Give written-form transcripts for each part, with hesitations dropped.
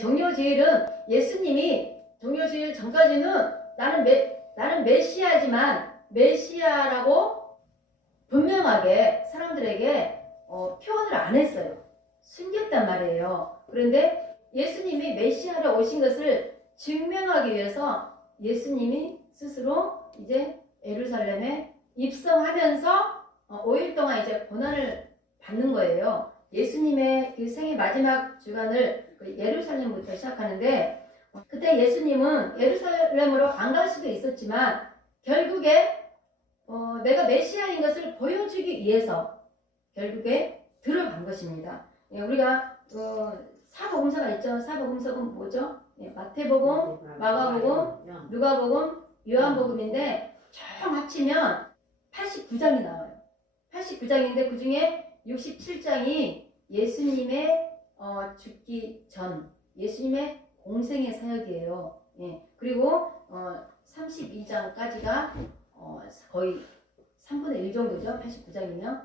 정료제일은 예수님이 정료제일 전까지는 나는 메시아지만 메시아라고 분명하게 사람들에게 표현을 안 했어요. 숨겼단 말이에요. 그런데 예수님이 메시아로 오신 것을 증명하기 위해서 예수님이 스스로 이제 예루살렘에 입성하면서 5일 동안 이제 고난을 받는 거예요. 예수님의 그 생애 마지막 주간을 예루살렘부터 시작하는데, 그때 예수님은 예루살렘으로 안 갈 수도 있었지만 결국에 내가 메시아인 것을 보여주기 위해서 결국에 들어간 것입니다. 우리가 사복음서가 있죠. 사복음서는 뭐죠? 마태복음, 마가복음, 누가복음, 요한복음인데 총 합치면 89장이 나와요. 89장인데 그 중에 67장이 예수님의 죽기 전 예수님의 공생의 사역이에요. 그리고 32장까지가 거의 3분의 1 정도죠. 89장이면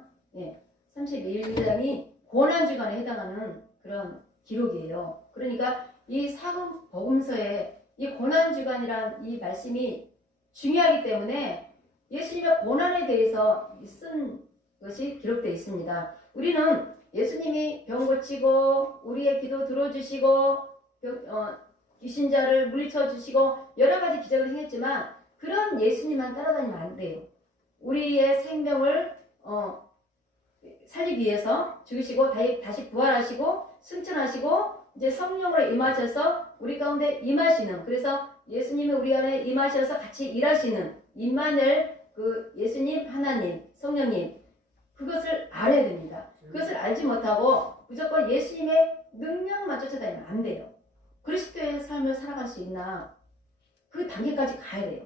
31장이 고난주간에 해당하는 그런 기록이에요. 그러니까 이 사복음서에 이 고난주간이란 이 말씀이 중요하기 때문에 예수님의 고난에 대해서 쓴 것이 기록되어 있습니다. 우리는 예수님이 병 고치고 우리의 기도 들어주시고 귀신 자를 물리쳐 주시고 여러 가지 기적을 행했지만 그런 예수님만 따라다니면 안 돼요. 우리의 생명을 살리기 위해서 죽으시고 다시 부활하시고 승천하시고 이제 성령으로 임하셔서 우리 가운데 임하시는, 그래서 예수님이 우리 안에 임하셔서 같이 일하시는 임마누엘, 그 예수님, 하나님, 성령님, 그것을 알아야 됩니다. 그것을 알지 못하고 무조건 예수님의 능력만 쫓아다니면 안 돼요. 그리스도의 삶을 살아갈 수 있나? 그 단계까지 가야 돼요.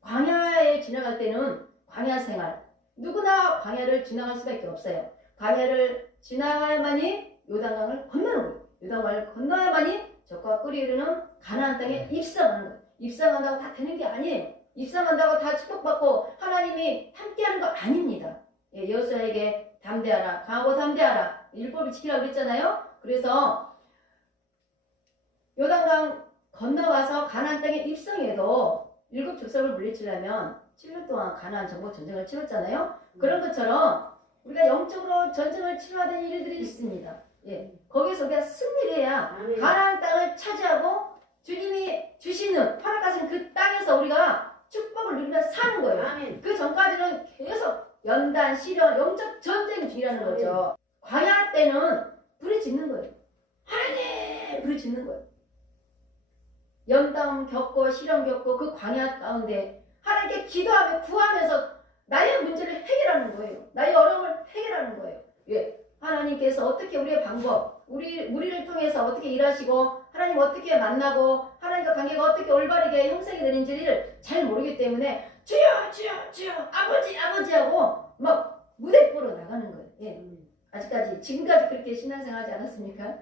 광야에 지나갈 때는 광야 생활, 누구나 광야를 지나갈 수밖에 없어요. 광야를 지나야만이 요단강을 건너는 거예요. 요단강을 건너야만이 적과 꿀이 흐르는 가나안 땅에 입성하는 거예요. 입성한다고 다 되는 게 아니에요. 입성한다고 다 축복받고 하나님이 함께하는 거 아닙니다. 여호수아에게 담대하라, 강하고 담대하라, 율법을 지키라고 그랬잖아요. 그래서 요단강 건너가서 가나안 땅에 입성해도 7 족속을 물리치려면 7년 동안 가나안 정복 전쟁을 치렀잖아요. 그런 것처럼 우리가 영적으로 전쟁을 치러야 되는 일들이 있습니다. 거기서 우리가 승리를 해야 가나안 땅을 차지하고 주님이 주시는 허락하신 그 땅에서 우리가 축복을 누리며 사는 거예요. 그 전까지는 계속 연단, 시련, 영적 전쟁 중이라는 거죠. 광야 때는 불이 짓는 거예요. 하나님! 불이 짓는 거예요. 연단 겪고 시련 겪고 그 광야 가운데 하나님께 기도하며 구하면서 나의 문제를 해결하는 거예요. 나의 어려움을 해결하는 거예요. 하나님께서 어떻게 우리의 방법, 우리를 통해서 어떻게 일하시고 하나님 어떻게 만나고 하나님과 관계가 어떻게 올바르게 형성이 되는지를 잘 모르기 때문에 주여 주여 주여 아버지 아버지 하고 막 무대 보러 나가는 거예요. 아직까지 지금까지 그렇게 신앙생활하지 않았습니까?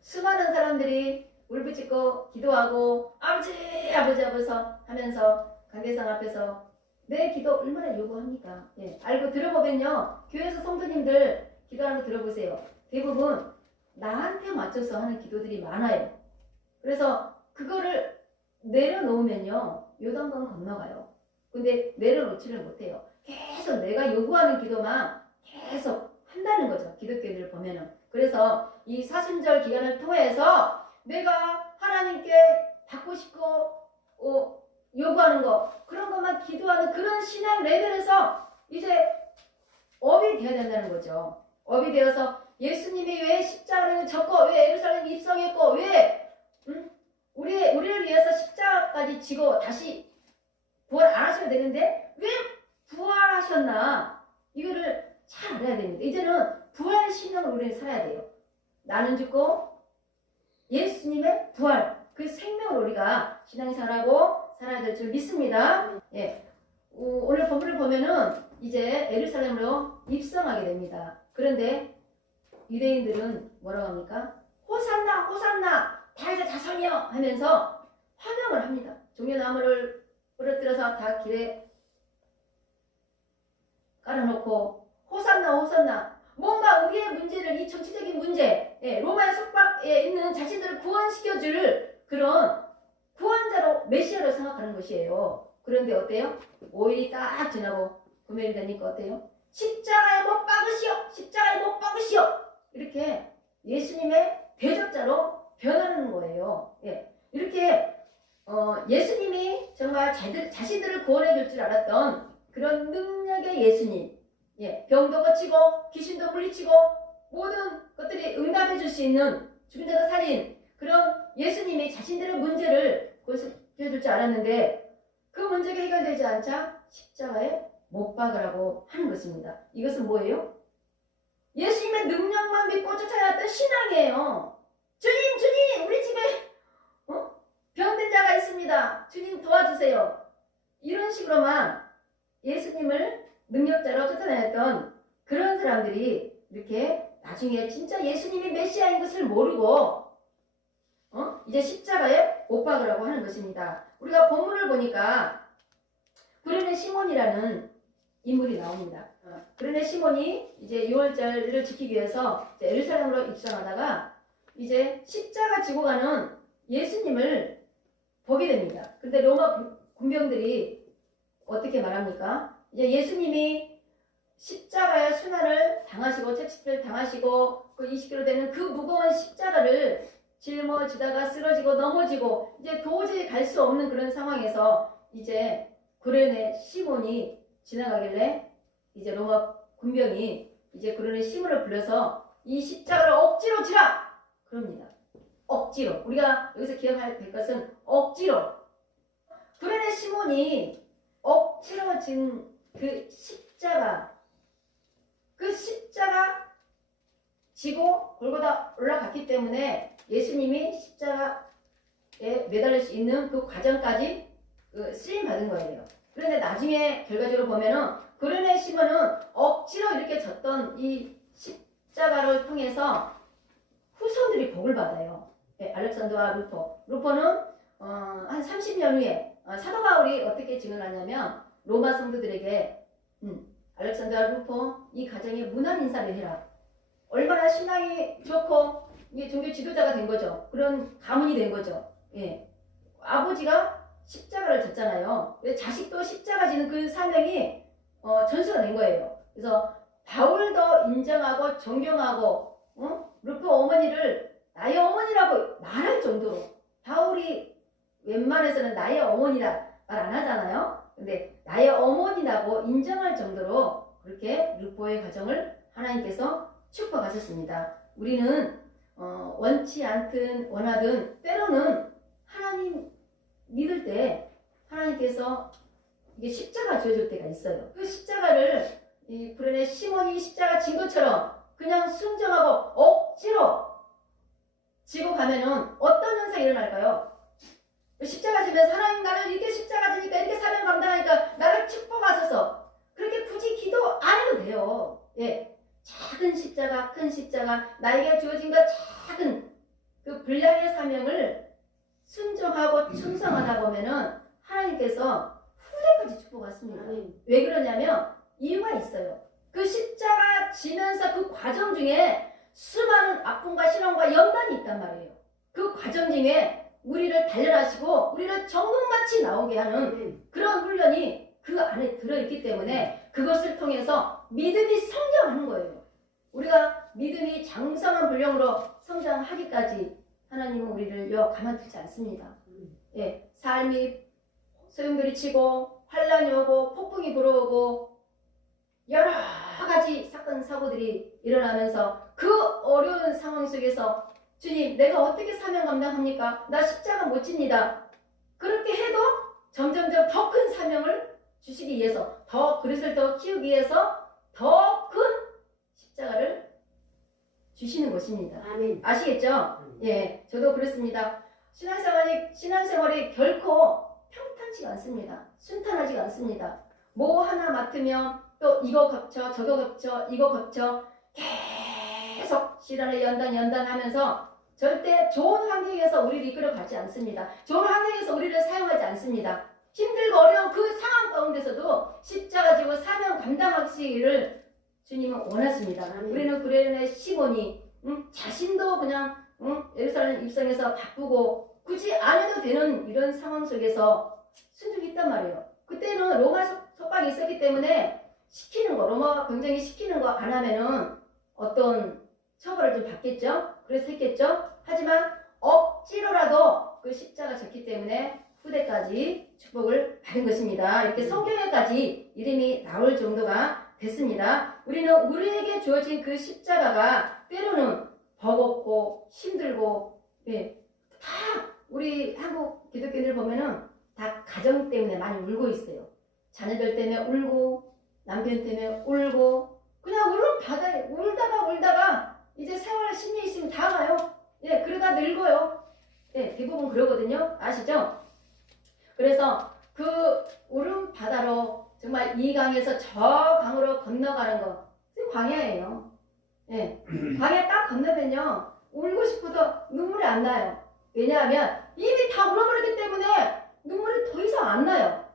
수많은 사람들이 울부짖고 기도하고 아버지 아버지 하면서 관계상 앞에서 내 기도 얼마나 요구합니까? 알고 들어보면요, 교회에서 성도님들 기도하는 거 들어보세요. 대부분 나한테 맞춰서 하는 기도들이 많아요. 그래서 그거를 내려놓으면요 요단강 건너가요. 근데 내려놓지를 못해요. 계속 내가 요구하는 기도만 계속 한다는 거죠. 기독교인들 보면은. 그래서 이 사순절 기간을 통해서 내가 하나님께 받고 싶고 요구하는 거, 그런 것만 기도하는 그런 신앙 레벨에서 이제 업이 되어야 된다는 거죠. 업이 되어서 예수님이 왜 십자가를 졌고 왜 예루살렘에 입성했고 왜 우리를 위해서 십자가까지 지고 다시 부활 안 하셔야 되는데 왜 부활하셨나, 이거를 잘 알아야 됩니다. 이제는 부활 신앙을 우리는 살아야 돼요. 나는 죽고 예수님의 부활, 그 생명을 우리가 신앙생활하고 살아야 될 줄 믿습니다. 오늘 본문을 보면은 이제 예루살렘으로 입성하게 됩니다. 그런데 유대인들은 뭐라고 합니까? 호산나 호산나 다윗의 자손이여 하면서 환영을 합니다. 종려나무를 부러뜨려서 다 길에 깔아놓고 호산나 호산나, 뭔가 우리의 문제를 이 정치적인 문제, 로마의 속박에 있는 자신들을 구원시켜줄 그런 구원자로 메시아로 생각하는 것이에요. 그런데 어때요? 5일이 딱 지나고 금요일 되니까 어때요? 십자가에 못 박으시오! 십자가에 못 박으시오! 이렇게 예수님의 대적자로 변하는 거예요. 이렇게 예수님이 정말 자신들을 구원해 줄 줄 알았던 그런 능력의 예수님, 병도 고치고 귀신도 물리치고 모든 것들이 응답해 줄 수 있는 죽은 자도 살린 그런 예수님이 자신들의 문제를 고쳐줄 줄 알았는데 그 문제가 해결되지 않자 십자가에 못 박으라고 하는 것입니다. 이것은 뭐예요? 예수님의 능력만 믿고 쫓아왔던 신앙이에요. 주님, 우리 집에 병든 자가 있습니다. 주님 도와주세요. 이런 식으로만 예수님을 능력자로 쫓아다녔던 그런 사람들이 이렇게 나중에 진짜 예수님이 메시아인 것을 모르고 이제 십자가에 못 박으라고 하는 것입니다. 우리가 본문을 보니까 구레네 시몬이라는 인물이 나옵니다. 구레네 시몬이 이제 6월절을 지키기 위해서 예루살렘으로 입성하다가 이제 십자가 지고 가는 예수님을 보게 됩니다. 근데 로마 군병들이 어떻게 말합니까? 이제 예수님이 십자가의 순환을 당하시고 채찍질 당하시고 그 20kg 되는 그 무거운 십자가를 짊어지다가 쓰러지고 넘어지고 이제 도저히 갈 수 없는 그런 상황에서 이제 구레네 시몬이 지나가길래 이제 로마 군병이 이제 구레네 시몬을 불러서 이 십자가를 억지로 지라! 그럽니다. 억지로. 우리가 여기서 기억해야 될 것은 억지로. 구레네 시몬이 억지로 진 그 십자가 지고 골고다 올라갔기 때문에 예수님이 십자가에 매달릴 수 있는 그 과정까지 쓰임 받은 거예요. 그런데 나중에 결과적으로 보면은 구레네 시몬은 억지로 이렇게 졌던 이 십자가를 통해서 후손들이 복을 받아요. 알렉산더와 루포는 한 30년 후에 사도 바울이 어떻게 증언을 하냐면 로마 성도들에게 알렉산더와 루포 이 가정에 문안 인사를 해라. 얼마나 신앙이 좋고 이게 종교 지도자가 된 거죠. 그런 가문이 된 거죠. 아버지가 십자가를 졌잖아요. 자식도 십자가 지는 그 사명이 전수가 된 거예요. 그래서 바울도 인정하고 존경하고 루포 어머니를 나의 어머니라고 말할 정도로 바울이 웬만해서는 나의 어머니라 말 안 하잖아요. 근데 나의 어머니라고 인정할 정도로 그렇게 루포의 가정을 하나님께서 축복하셨습니다. 우리는 원치 않든 원하든 때로는 하나님 믿을 때 하나님께서 이게 십자가 지어줄 때가 있어요. 그 십자가를 이 구레네 시몬이 십자가 진 것처럼 그냥 순정하고 억지로 지고 가면은 어떤 현상이 일어날까요? 십자가 지면서 하나님 나를 이렇게 십자가 지니까 이렇게 사명 감당하니까 나를 축복하소서. 그렇게 굳이 기도 안 해도 돼요. 작은 십자가, 큰 십자가, 나에게 주어진 것 작은 그 분량의 사명을 순종하고 충성하다 보면은 하나님께서 후대까지 축복하십니다. 왜 그러냐면 이유가 있어요. 그 십자가 지면서 그 과정 중에 수많은 아픔과 시련과 연단이 있단 말이에요. 그 과정 중에 우리를 단련하시고 우리를 정금같이 나오게 하는 그런 훈련이 그 안에 들어있기 때문에 그것을 통해서 믿음이 성장하는 거예요. 우리가 믿음이 장성한 분량으로 성장하기까지 하나님은 우리를 가만두지 않습니다. 삶이 소용돌이 치고 환란이 오고 폭풍이 불어오고 여러 가지 사건 사고들이 일어나면서 그 어려운 상황 속에서 주님 내가 어떻게 사명 감당합니까? 나 십자가 못 집니다. 그렇게 해도 점점점 더 큰 사명을 주시기 위해서 더 그릇을 더 키우기 위해서 더 큰 십자가를 주시는 것입니다. 아멘. 아시겠죠? 저도 그렇습니다. 신앙생활이 결코 평탄치가 않습니다. 순탄하지가 않습니다. 뭐 하나 맡으면 또 이거 겹쳐 저거 겹쳐 이거 겹쳐 계속 시련을 연단하면서 절대 좋은 환경에서 우리를 이끌어가지 않습니다. 좋은 환경에서 우리를 사용하지 않습니다. 힘들고 어려운 그 상황 가운데서도 십자가 지고 사명 감당하시기를 주님은 원하십니다. 아멘. 우리는 구레네 시몬이 자신도 그냥 예루살렘 입성해서 바쁘고 굳이 안 해도 되는 이런 상황 속에서 순종했단 말이에요. 그때는 로마 속박이 있었기 때문에 시키는 거, 로마 병정이 시키는 거 안 하면은 어떤 처벌을 좀 받겠죠. 그래서 했겠죠. 하지만 억지로라도 그 십자가 졌기 때문에 후대까지 축복을 받은 것입니다. 이렇게 성경에까지 이름이 나올 정도가 됐습니다. 우리는 우리에게 주어진 그 십자가가 때로는 버겁고 힘들고, 다 우리 한국 기독교인들 보면은 다 가정 때문에 많이 울고 있어요. 자녀들 때문에 울고, 남편 때문에 울고, 그냥 울음 바다에 울다가 이제 세월 10년 있으면 다 가요. 그러다 늙어요. 대부분 그러거든요. 아시죠? 그래서 그 울음 바다로 정말 이 강에서 저 강으로 건너가는 거, 광야예요. 광야 딱 건너면요, 울고 싶어도 눈물이 안 나요. 왜냐하면 이미 다 울어버렸기 때문에 눈물이 더 이상 안 나요.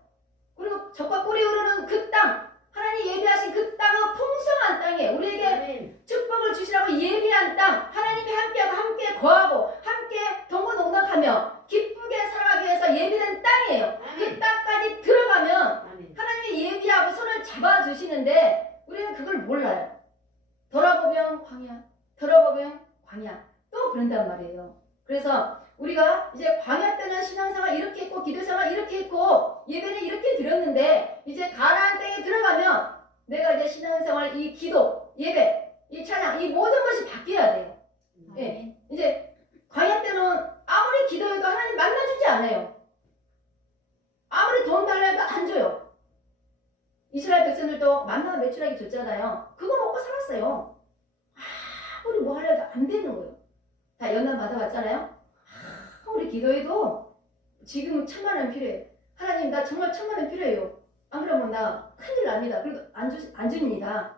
그리고 젖과 꿀이 흐르는 그 땅, 하나님 예비하신 그 땅은 풍성한 땅이에요. 우리에게 아멘. 축복을 주시라고 예비한 땅, 하나님이 함께하고 함께 거하고 함께 동고동락하며 기쁘게 살아가기 위해서 예비된 땅이에요. 그 땅까지 들어가면 아멘. 하나님이 예비하고 손을 잡아주시는데 우리는 그걸 몰라요. 돌아보면 광야, 돌아보면 광야, 또 그런단 말이에요. 그래서 우리가 이제 광야 때는 신앙생활 이렇게 했고 기도생활 이렇게 했고 예배는 이렇게 드렸는데 이제 가나안 땅에 들어가면 내가 이제 신앙생활 이 기도, 예배, 이 찬양 이 모든 것이 바뀌어야 돼요. 이제 광야 때는 아무리 기도해도 하나님 만나주지 않아요. 아무리 돈 달라 해도 안 줘요. 이스라엘 백성들도 만나 매출하기 줬잖아요. 그거 먹고 살았어요. 아무리 뭐 하려도 안 되는 거예요. 다 연단 받아봤잖아요. 아무리 기도해도 지금 1,000,000원 필요해. 하나님 나 정말 1,000,000원 필요해요. 안 그러면 나 큰일 납니다. 그래도 안 줍니다.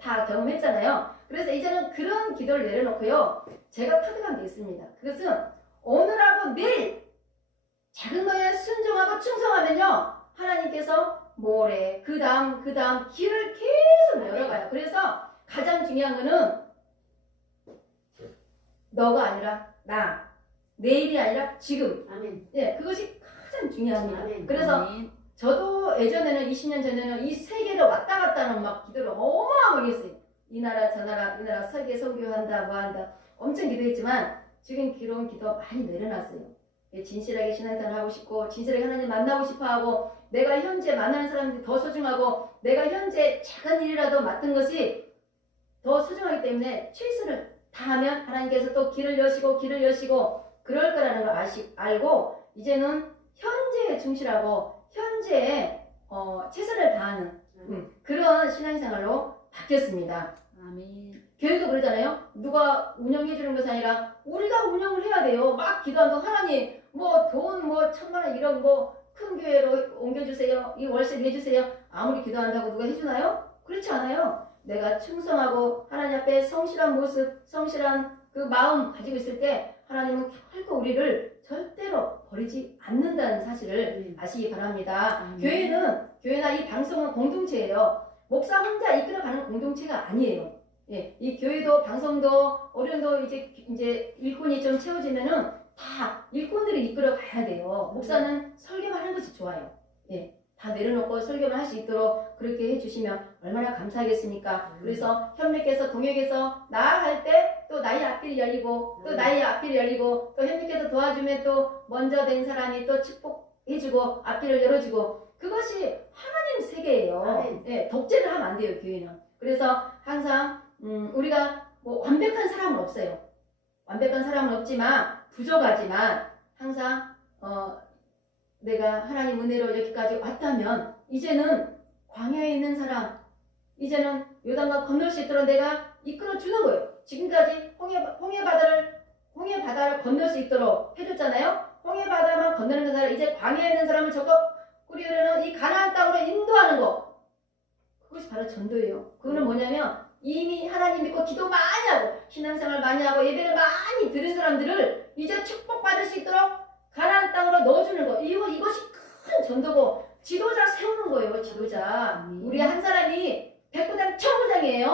다 경험했잖아요. 그래서 이제는 그런 기도를 내려놓고요. 제가 터득한 게 있습니다. 그것은 오늘하고 내일 작은 거에 순종하고 충성하면요. 하나님께서 모레 그 다음 길을 계속 열어가요. 그래서 가장 중요한 거는 너가 아니라 나, 내일이 아니라 지금. 아멘. 그것이 가장 중요합니다. 아멘. 그래서 저도 예전에는 20년 전에는 이 세계를 왔다 갔다 하는 막 기도를 어마어마하게 했어요. 이 나라 저 나라 이 나라 설계 선교한다 뭐 한다 엄청 기도했지만 지금 그런 기도 많이 내려놨어요. 진실하게 신앙생활 하고 싶고 진실하게 하나님 만나고 싶어하고 내가 현재 만나는 사람들이 더 소중하고 내가 현재 작은 일이라도 맡은 것이 더 소중하기 때문에 최선을 다하면 하나님께서 또 길을 여시고 그럴 거라는 걸 알고 이제는 현재에 충실하고 현재에 최선을 다하는 그런 신앙생활로 바뀌었습니다. 아멘. 교회도 그러잖아요. 누가 운영해 주는 것이 아니라 우리가 운영을 해야 돼요. 막 기도한다. 하나님 뭐 돈 뭐 1,000,000원 이런 거 큰 교회로 옮겨주세요. 이 월세 내주세요. 아무리 기도한다고 누가 해주나요? 그렇지 않아요. 내가 충성하고 하나님 앞에 성실한 모습, 성실한 그 마음 가지고 있을 때 하나님은 결코 우리를 절대로 버리지 않는다는 사실을 아시기 바랍니다. 교회나 이 방송은 공동체예요. 목사 혼자 이끌어가는 공동체가 아니에요. 이 교회도 방송도 어른도 이제 일꾼이 좀 채워지면은 다 일꾼들이 이끌어 가야 돼요. 목사는 설교만 하는 것이 좋아요. 다 내려놓고 설교만 할 수 있도록 그렇게 해주시면 얼마나 감사하겠습니까? 그래서 협력해서 동역해서 나아갈 때 또 나의 앞길이 열리고 또 나의 앞길이 열리고 또 협력해서 도와주면 또 먼저 된 사람이 또 축복해주고 앞길을 열어주고 그것이 하나님 세계예요. 독재를 하면 안 돼요, 교회는. 그래서 항상 우리가 뭐 완벽한 사람은 없어요. 완벽한 사람은 없지만 부족하지만 항상 내가 하나님 은혜로 여기까지 왔다면 이제는 광야에 있는 사람 이제는 요단강 건널 수 있도록 내가 이끌어 주는 거예요. 지금까지 홍해 바다를 건널 수 있도록 해줬잖아요. 홍해 바다만 건너는 그 사람 이제 광야에 있는 사람을 적극 꿀이 흐르는 이 가나안 땅으로 인도하는 거 그것이 바로 전도예요. 그거는 뭐냐면 이미 하나님 믿고 기도 많이 하고 신앙생활 많이 하고 예배를 많이 들은 사람들을 이제 축복받을 수 있도록 가나안 땅으로 넣어주는 거. 이것이 큰 전도고 지도자 세우는 거예요. 지도자. 우리 한 사람이 백부장, 천부장이에요.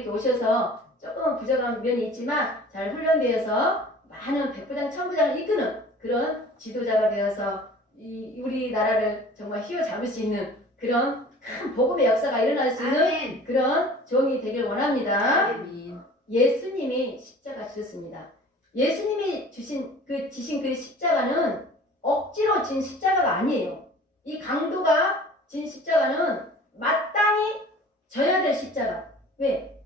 이렇게 오셔서 조금 부족한 면이 있지만 잘 훈련되어서 많은 백부장, 천부장을 이끄는 그런 지도자가 되어서 우리나라를 정말 휘어잡을 수 있는 그런 큰 복음의 역사가 일어날 수 있는 아멘. 그런 종이 되길 원합니다. 아멘. 예수님이 십자가 지셨습니다. 예수님이 지신 그 십자가는 억지로 진 십자가가 아니에요. 이 강도가 진 십자가는 마땅히 져야 될 십자가. 왜?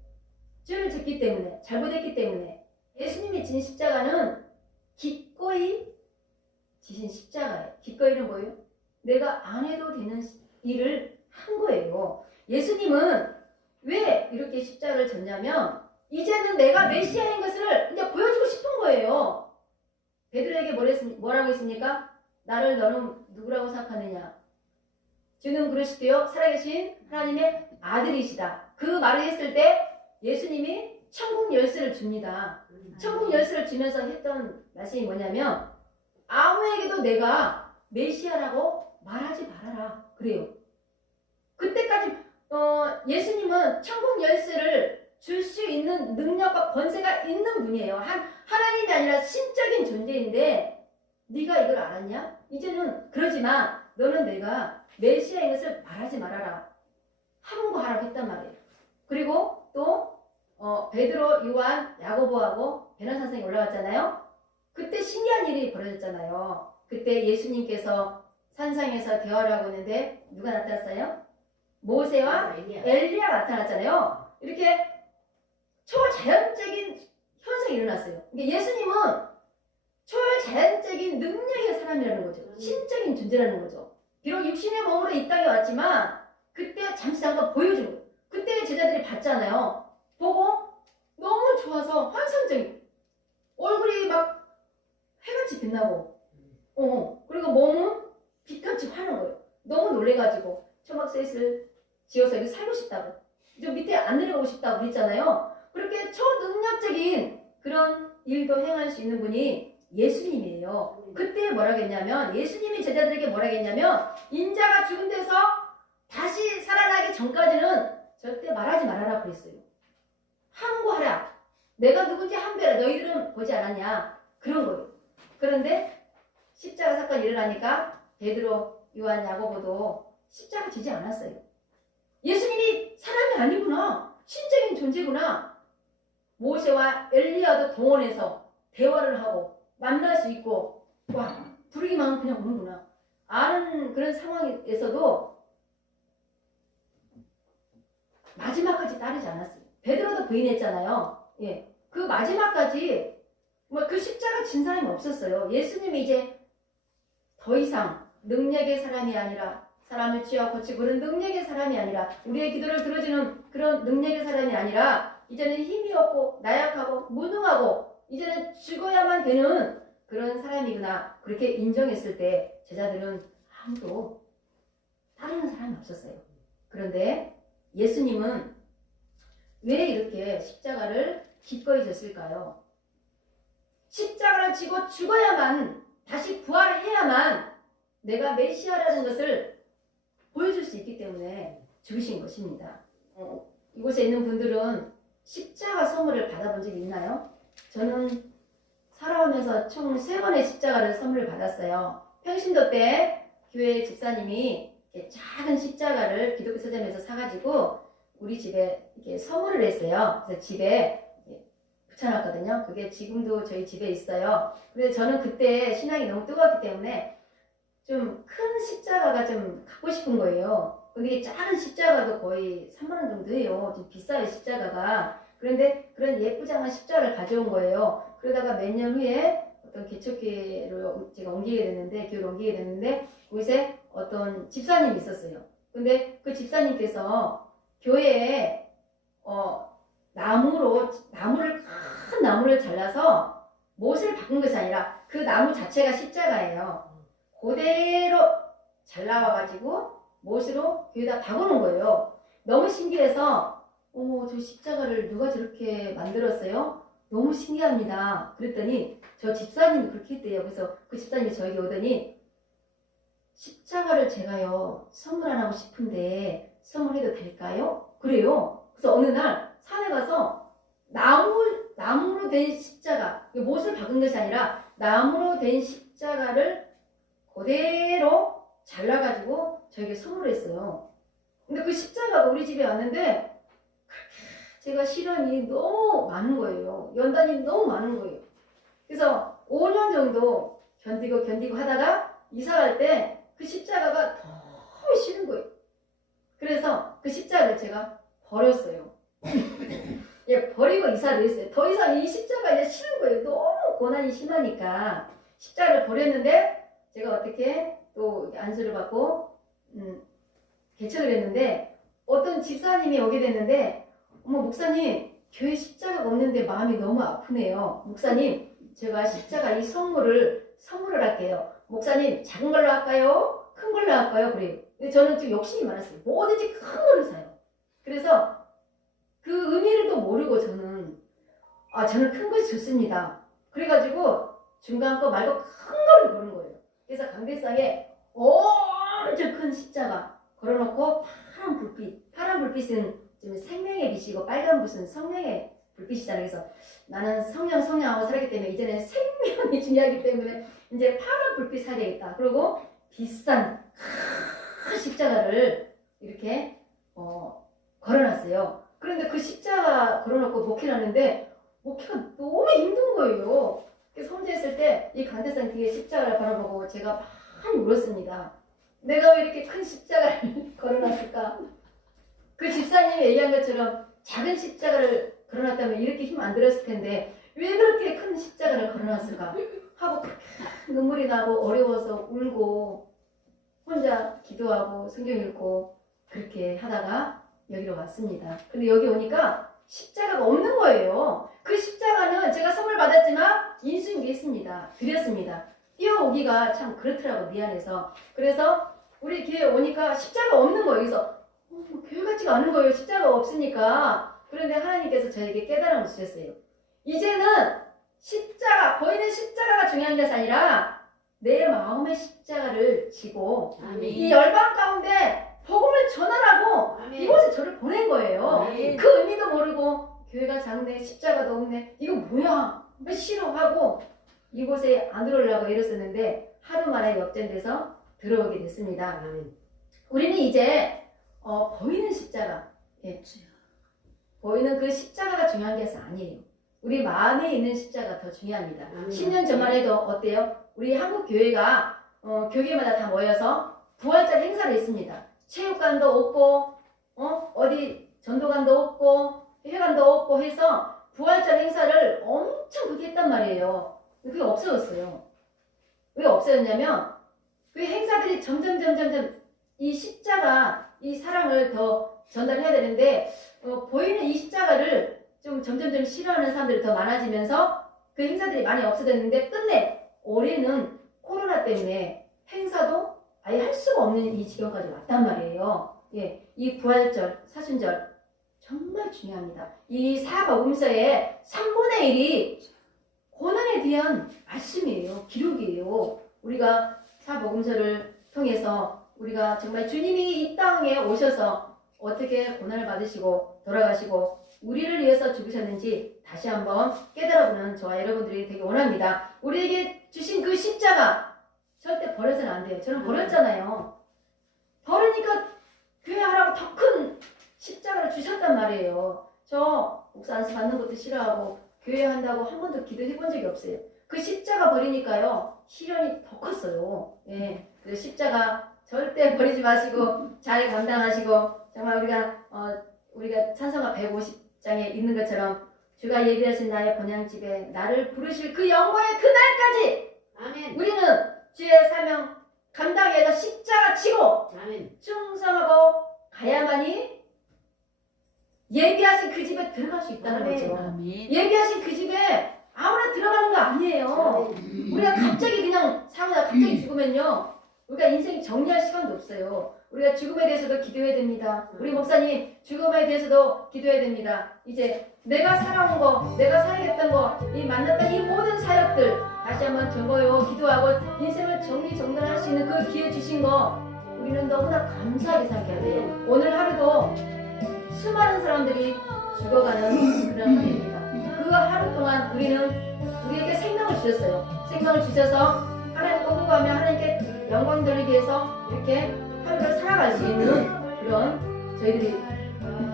죄를 짓기 때문에, 잘못했기 때문에. 예수님이 진 십자가는 기꺼이 지신 십자가예요. 기꺼이는 뭐예요? 내가 안 해도 되는 일을 한 거예요. 예수님은 왜 이렇게 십자가를 졌냐면 이제는 내가 메시아인 것을 이제 보여주고 싶은 거예요. 베드로에게 뭐라고 했습니까? 나를 너는 누구라고 생각하느냐? 주는 그러시되요 살아계신 하나님의 아들이시다. 그 말을 했을 때 예수님이 천국 열쇠를 줍니다. 천국 열쇠를 주면서 했던 말씀이 뭐냐면 아무에게도 내가 메시아라고 말하지 말아라. 그래요. 그때까지 예수님은 천국 열쇠를 줄 수 있는 능력과 권세가 있는 분이에요. 하나님이 아니라 신적인 존재인데 네가 이걸 알았냐? 이제는 그러지만 너는 내가 메시아인 것을 말하지 말아라. 함구하라고 했단 말이에요. 그리고 또 베드로, 요한, 야고보하고 베나산성이 올라갔잖아요. 그때 신기한 일이 벌어졌잖아요. 그때 예수님께서 산상에서 대화를 하고 있는데 누가 나타났어요? 모세와 엘리야가 나타났잖아요. 이렇게 초자연적인 현상이 일어났어요. 그러니까 예수님은 초자연적인 능력의 사람이라는 거죠. 신적인 존재라는 거죠. 비록 육신의 몸으로 이 땅에 왔지만 그때 잠깐 보여준 거예요. 그때 제자들이 봤잖아요. 보고 너무 좋아서 환상적인 얼굴이 막 해같이 빛나고 그리고 몸은 빛같이 화는 거예요. 너무 놀래가지고 초막셋을 지어서 여기 살고 싶다고 저 밑에 안 내려가고 싶다고 그랬잖아요. 그렇게 초능력적인 그런 일도 행할 수 있는 분이 예수님이에요. 그때 뭐라고 했냐면 예수님이 제자들에게 뭐라고 했냐면 인자가 죽은 데서 다시 살아나기 전까지는 절대 말하지 말아라 그랬어요. 항구하라. 내가 누군지 항배라. 너희들은 보지 않았냐. 그런 거예요. 그런데 십자가 사건이 일어나니까 베드로, 요한, 야고보도 십자가 지지 않았어요. 예수님이 사람이 아니구나. 신적인 존재구나. 모세와 엘리야도 동원해서 대화를 하고 만날 수 있고 와 부르기만 하면 그냥 오는구나. 아는 그런 상황에서도 마지막까지 따르지 않았어요. 베드로도 부인했잖아요. 예, 그 마지막까지 그 십자가 진 사람이 없었어요. 예수님이 이제 더 이상 능력의 사람이 아니라 사람을 치유하고 고치고 그런 능력의 사람이 아니라 우리의 기도를 들어주는 그런 능력의 사람이 아니라 이제는 힘이 없고 나약하고 무능하고 이제는 죽어야만 되는 그런 사람이구나. 그렇게 인정했을 때 제자들은 아무도 따르는 사람이 없었어요. 그런데 예수님은 왜 이렇게 십자가를 기꺼이 졌을까요? 십자가를 지고 죽어야만 다시 부활을 해야만 내가 메시아라는 것을 보여줄 수 있기 때문에 죽으신 것입니다. 이곳에 있는 분들은 십자가 선물을 받아본 적이 있나요? 저는 살아오면서 총 3번의 십자가를 선물을 받았어요. 평신도 때 교회 집사님이 작은 십자가를 기독교 서점에서 사가지고 우리 집에 이렇게 선물을 했어요. 그래서 집에 붙여놨거든요. 그게 지금도 저희 집에 있어요. 그래서 저는 그때 신앙이 너무 뜨거웠기 때문에 좀 큰 십자가가 좀 갖고 싶은 거예요. 근데 이게 작은 십자가도 거의 3만 원 정도 해요. 좀 비싸요, 십자가가. 그런데 그런 예쁘장한 십자가를 가져온 거예요. 그러다가 몇 년 후에 어떤 개척교회로 제가 교회를 옮기게 됐는데 거기서 어떤 집사님이 있었어요. 근데 그 집사님께서 교회에 큰 나무를 잘라서 못을 바꾼 것이 아니라 그 나무 자체가 십자가예요. 그대로 잘 나와가지고 못으로 교회에다 박아놓은 거예요. 너무 신기해서 저 십자가를 누가 저렇게 만들었어요? 너무 신기합니다. 그랬더니 저 집사님이 그렇게 했대요. 그래서 그 집사님이 저에게 오더니 십자가를 제가요 선물 안 하고 싶은데 선물해도 될까요? 그래요. 그래서 어느 날 산에 가서 나무로 된 십자가, 못을 박은 것이 아니라 나무로 된 십자가를 그대로 잘라가지고 저에게 선물했어요. 근데 그 십자가가 우리 집에 왔는데 제가 시련이 너무 많은 거예요. 연단이 너무 많은 거예요. 그래서 5년 정도 견디고 하다가 이사 갈 때 그 십자가가 너무 싫은 거예요. 그래서 그 십자가를 제가 버렸어요. 예, 버리고 이사를 했어요. 더 이상 이 십자가 이제 싫은 거예요. 너무 고난이 심하니까 십자가를 버렸는데 제가 어떻게 또 안수를 받고 개척을 했는데 어떤 집사님이 오게 됐는데 어머 목사님 교회 십자가가 없는데 마음이 너무 아프네요. 목사님 제가 십자가 이 선물을 할게요. 목사님 작은 걸로 할까요? 큰 걸로 할까요? 그래요. 저는 좀 욕심이 많았어요. 뭐든지 큰 걸로 사요. 그래서 그 의미를 또 모르고 저는 큰 것이 좋습니다. 그래가지고 중간 거 말고 큰 거를 고른 거예요. 그래서 강대상에 엄청 큰 십자가 걸어놓고 파란 불빛은 좀 생명의 빛이고 빨간 불빛은 성령의 불빛이잖아요. 그래서 나는 성령하고 살았기 때문에 이제는 생명이 중요하기 때문에 이제 파란 불빛 사야 되겠다. 그리고 비싼 큰 십자가를 이렇게 걸어놨어요. 그런데 그 십자가 걸어놓고 목회를 하는데 목회가 너무 힘든 거예요. 그래서 혼자 있을 때 이 강대상 뒤에 십자가를 바라보고 제가 많이 울었습니다. 내가 왜 이렇게 큰 십자가를 걸어놨을까? 그 집사님이 얘기한 것처럼 작은 십자가를 걸어놨다면 이렇게 힘 안 들었을 텐데 왜 그렇게 큰 십자가를 걸어놨을까? 하고 눈물이 나고 어려워서 울고 혼자 기도하고 성경 읽고 그렇게 하다가 여기로 왔습니다. 근데 여기 오니까 십자가가 없는 거예요. 그 십자가는 제가 선물 받았지만 인수인계했습니다. 드렸습니다. 뛰어오기가 참 그렇더라고 미안해서. 그래서 우리 교회 오니까 십자가 없는 거예요. 그래서 교회 같지가 않은 거예요. 십자가 없으니까. 그런데 하나님께서 저에게 깨달음을 주셨어요. 이제는 보이는 십자가가 중요한 것이 아니라 내 마음의 십자가를 지고 아멘. 이 열방 가운데 복음을 전하라고 아멘. 이곳에 저를 보낸 거예요. 아멘. 그 의미도 모르고 교회가 작네, 십자가도 없네, 이거 뭐야? 왜 싫어하고 이곳에 안 들어오려고 이랬었는데 하루 만에 역전돼서 들어오게 됐습니다. 아멘. 우리는 이제 보이는 십자가, 보이는 그 십자가가 중요한 것이 아니에요. 우리 마음에 있는 십자가 더 중요합니다. 10년 전만 해도 어때요? 우리 한국 교회가 교회마다 다 모여서 부활절 행사를 했습니다. 체육관도 없고 어디 전도관도 없고 회관도 없고 해서 부활절 행사를 엄청 크게 했단 말이에요. 그게 없어졌어요. 왜 없어졌냐면 그 행사들이 점점 이 십자가, 이 사랑을 더 전달해야 되는데 보이는 이 십자가를 좀 점점 싫어하는 사람들이 더 많아지면서 그 행사들이 많이 없어졌는데 끝내 올해는 코로나 때문에 행사도 아예 할 수가 없는 이 지경까지 왔단 말이에요. 예, 이 부활절, 사순절 정말 중요합니다. 이 사복음서의 3분의 1이 고난에 대한 말씀이에요. 기록이에요. 우리가 사복음서를 통해서 우리가 정말 주님이 이 땅에 오셔서 어떻게 고난을 받으시고 돌아가시고 우리를 위해서 죽으셨는지 다시 한번 깨달아보는 저와 여러분들이 되게 원합니다. 우리에게 주신 그 십자가 절대 버려서는 안 돼요. 저는 버렸잖아요. 버리니까 교회 하라고 더 큰 십자가를 주셨단 말이에요. 저 목사 안수 받는 것도 싫어하고 교회 한다고 한 번도 기도해 본 적이 없어요. 그 십자가 버리니까요 시련이 더 컸어요. 예, 그 십자가 절대 버리지 마시고 잘 감당하시고 정말 우리가 찬송가 150장에 있는 것처럼 주가 예비하신 나의 본향집에 나를 부르실 그 영광의 그날까지 아멘. 우리는 주의 사명 감당하기 위해서 십자가 지고 아멘. 충성하고 가야만이 예비하신 그 집에 들어갈 수 있다는 아멘. 거죠. 아멘. 예비하신 그 집에 아무나 들어가는 거 아니에요. 아멘. 우리가 갑자기 그냥 사고나 갑자기 죽으면요 우리가 인생 정리할 시간도 없어요. 우리가 죽음에 대해서도 기도해야 됩니다. 우리 목사님 죽음에 대해서도 기도해야 됩니다. 이제 내가 살아온 거, 내가 살아겠던 거, 이 만났던 이 모든 사역들 다시 한번 적어요. 기도하고 인생을 정리정돈할 수 있는 그 기회 주신 거 우리는 너무나 감사하게 생각해야 돼요. 오늘 하루도 수많은 사람들이 죽어가는 그런 하루입니다. 그 하루 동안 우리에게 생명을 주셨어요. 생명을 주셔서 하나님 꼬부가며 하나님께 영광 돌리기 위해서 이렇게 하루를 살아갈 수 있는 그런 저희들이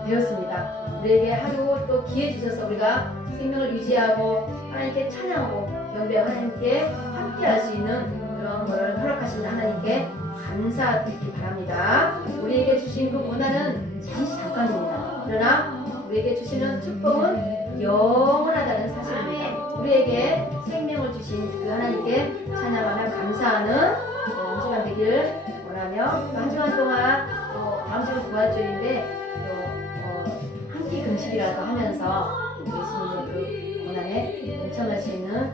되었습니다. 우리에게 하루 또 기회 주셔서 우리가 생명을 유지하고 하나님께 찬양하고 경배하고 하나님께 함께 할 수 있는 그런 것을 허락하신 하나님께 감사드리기 바랍니다. 우리에게 주신 그 고난은 잠깐입니다. 그러나 우리에게 주시는 축복은 영원하다는 사실입니다. 우리에게 생명을 주신 그 하나님께 찬양하며 감사하는 한 시간 되기를 원하며 한 시간 동안 다음 주는 부활주일인데 한 끼 금식이라도 하면서 예수님의 그 고난에 동참할 수 있는